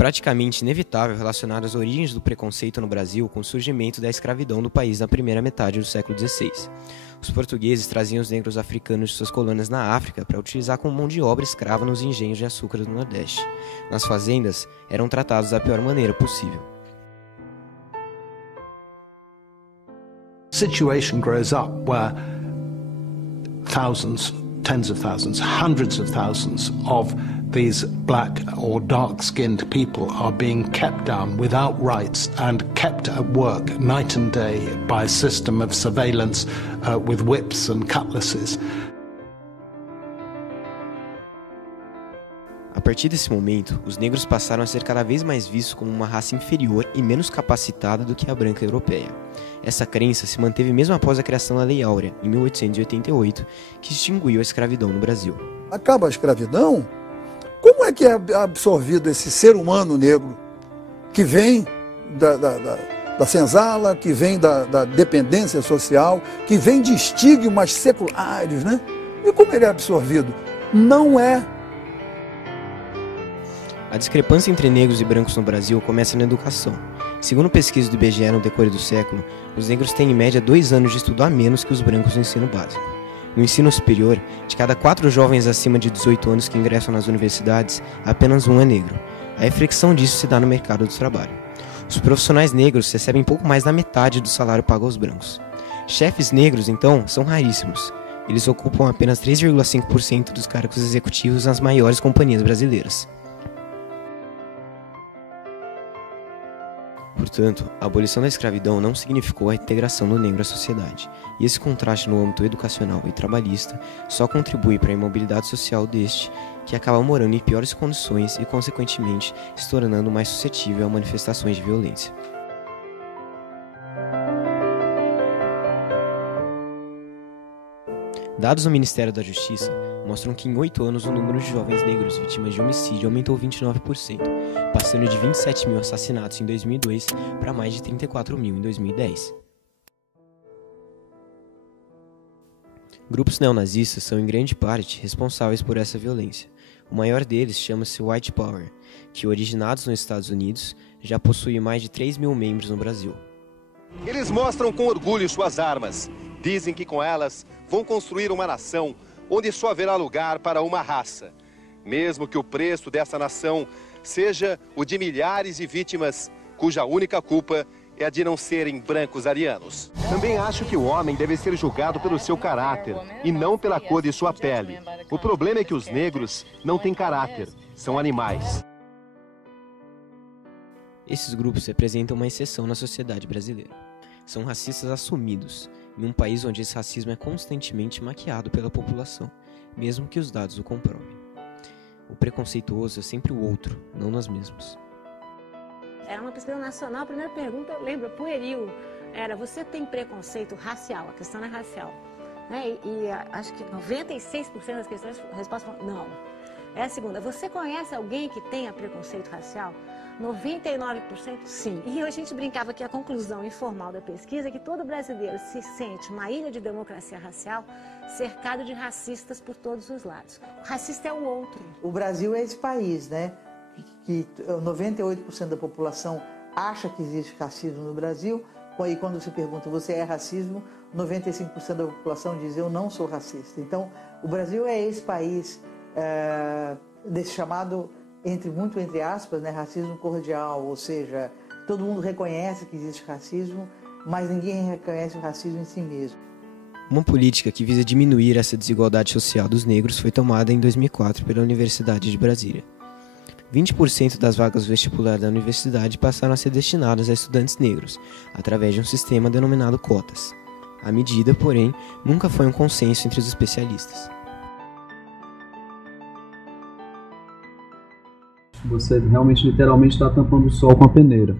praticamente inevitável relacionar as origens do preconceito no Brasil com o surgimento da escravidão do país na primeira metade do século XVI. Os portugueses traziam os negros africanos de suas colônias na África para utilizar como mão de obra escrava nos engenhos de açúcar do Nordeste. Nas fazendas, eram tratados da pior maneira possível. Situation grows up where thousands, tens of thousands, hundreds of thousands of these black or dark-skinned people are being kept down without rights and kept at work night and day by a system of surveillance with whips and cutlasses. A partir desse momento, os negros passaram a ser cada vez mais vistos como uma raça inferior e menos capacitada do que a branca europeia. Essa crença se manteve mesmo após a criação da Lei Áurea, em 1888, que extinguiu a escravidão no Brasil. Acaba a escravidão? Como é que é absorvido esse ser humano negro que vem da senzala, que vem da dependência social, que vem de estigmas seculares, né? E como ele é absorvido? Não é. A discrepância entre negros e brancos no Brasil começa na educação. Segundo pesquisas do IBGE no decorrer do século, os negros têm em média 2 anos de estudo a menos que os brancos no ensino básico. No ensino superior, de cada 4 jovens acima de 18 anos que ingressam nas universidades, apenas 1 é negro. A reflexão disso se dá no mercado do trabalho. Os profissionais negros recebem pouco mais da metade do salário pago aos brancos. Chefes negros, então, são raríssimos. Eles ocupam apenas 3,5% dos cargos executivos nas maiores companhias brasileiras. Portanto, a abolição da escravidão não significou a integração do negro à sociedade, e esse contraste no âmbito educacional e trabalhista só contribui para a imobilidade social deste, que acaba morando em piores condições e, consequentemente, se tornando mais suscetível a manifestações de violência. Dados do Ministério da Justiça mostram que em 8 anos o número de jovens negros vítimas de homicídio aumentou 29%, passando de 27 mil assassinatos em 2002 para mais de 34 mil em 2010. Grupos neonazistas são em grande parte responsáveis por essa violência. O maior deles chama-se White Power, que, originados nos Estados Unidos, já possui mais de 3 mil membros no Brasil. Eles mostram com orgulho suas armas. Dizem que com elas vão construir uma nação onde só haverá lugar para uma raça. Mesmo que o preço dessa nação seja o de milhares de vítimas, cuja única culpa é a de não serem brancos arianos. Também acho que o homem deve ser julgado pelo seu caráter e não pela cor de sua pele. O problema é que os negros não têm caráter, são animais. Esses grupos representam uma exceção na sociedade brasileira. São racistas assumidos, em um país onde esse racismo é constantemente maquiado pela população, mesmo que os dados o comprovem. O preconceituoso é sempre o outro, não nós mesmos. Era uma pesquisa nacional, a primeira pergunta, lembra, pueril, era: você tem preconceito racial? A questão é racial. Né? E acho que 96% das questões, a resposta foi não. É a segunda: você conhece alguém que tenha preconceito racial? 99% sim. E a gente brincava que a conclusão informal da pesquisa é que todo brasileiro se sente uma ilha de democracia racial cercado de racistas por todos os lados. O racista é o outro. O Brasil é esse país, né? Que 98% da população acha que existe racismo no Brasil, e quando se pergunta, você é racismo, 95% da população diz, eu não sou racista. Então, o Brasil é esse país desse chamado, entre aspas, né, racismo cordial, ou seja, todo mundo reconhece que existe racismo, mas ninguém reconhece o racismo em si mesmo. Uma política que visa diminuir essa desigualdade social dos negros foi tomada em 2004 pela Universidade de Brasília. 20% das vagas vestibular da universidade passaram a ser destinadas a estudantes negros, através de um sistema denominado cotas. A medida, porém, nunca foi um consenso entre os especialistas. Você realmente, literalmente, está tampando o sol com a peneira.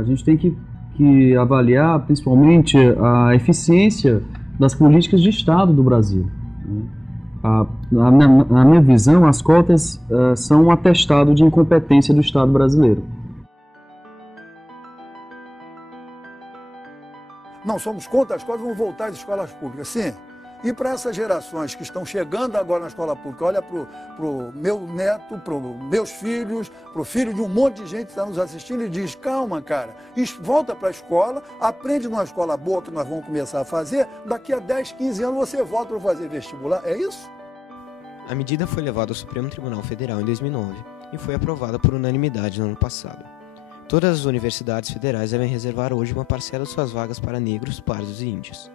A gente tem que avaliar, principalmente, a eficiência das políticas de Estado do Brasil. Na minha visão, as cotas são um atestado de incompetência do Estado brasileiro. Não somos contra as cotas, vamos voltar às escolas públicas. Sim, E para essas gerações que estão chegando agora na escola pública, olha para o meu neto, para os meus filhos, para o filho de um monte de gente que está nos assistindo e diz, calma, cara, volta para a escola, aprende numa escola boa que nós vamos começar a fazer, daqui a 10, 15 anos você volta para fazer vestibular. É isso? A medida foi levada ao Supremo Tribunal Federal em 2009 e foi aprovada por unanimidade no ano passado. Todas as universidades federais devem reservar hoje uma parcela de suas vagas para negros, pardos e índios.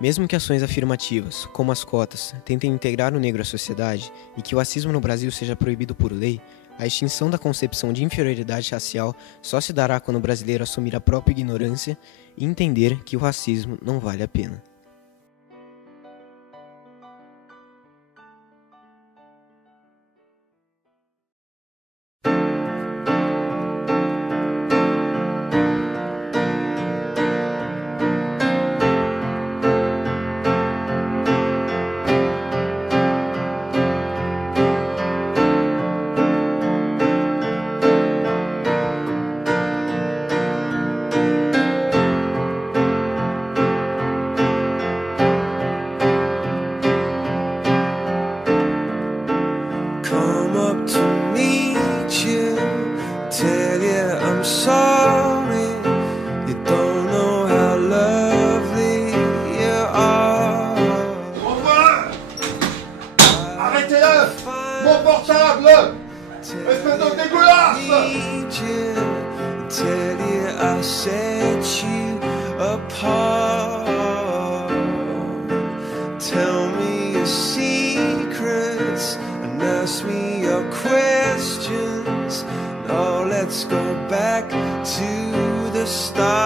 Mesmo que ações afirmativas, como as cotas, tentem integrar o negro à sociedade e que o racismo no Brasil seja proibido por lei, a extinção da concepção de inferioridade racial só se dará quando o brasileiro assumir a própria ignorância e entender que o racismo não vale a pena. Mon portable! Espèce de dégueulasse! Tell you I set you apart. Tell me your secrets and ask me your questions. Now let's go back to the start.